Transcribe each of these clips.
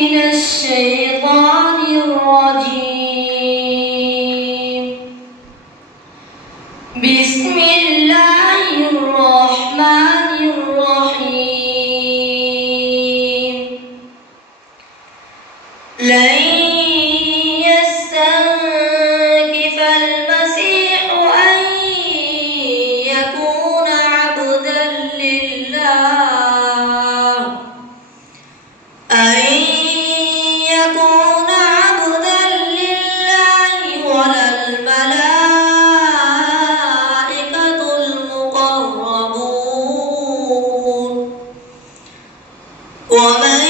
من الشيطان الرجيم. بسم الله الرحمن الرحيم. لن يستنكف المسيح أن يكون عبدا لله ولا الملائكة المقربون. ومن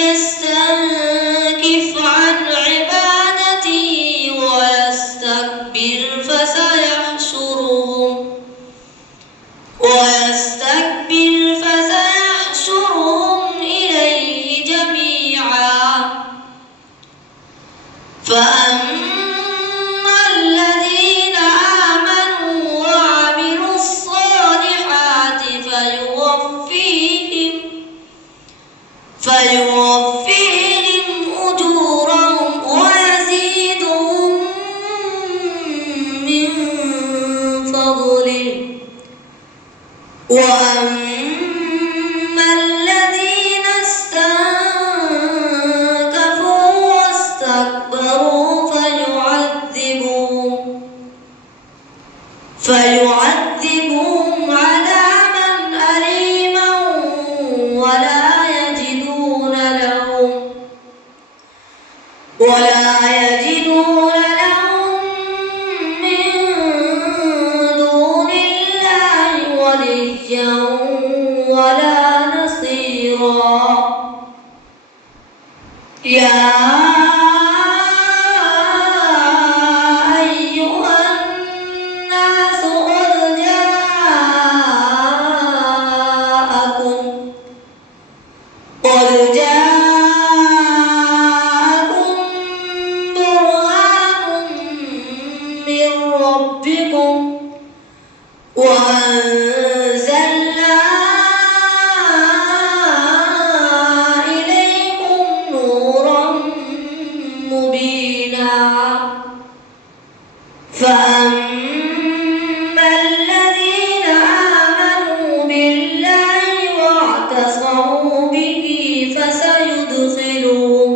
يستنكف عن عبادته ويستكبر فسيحشرهم إليه جميعا. فأما الذين آمنوا وعملوا الصالحات فيوفيهم أجورهم ويزيدهم من فضله. وأما الذين استنكفوا واستكبروا فيعذبهم عذابا أليما ولا يجدون لهم من دون الله وليا ولا نصيرا. يا أيها الناس قد جاءكم برهان من ربكم وأنزلنا إليكم نورا مبينا. فأما الذين آمنوا بالله واعتصموا به فسيدخلهم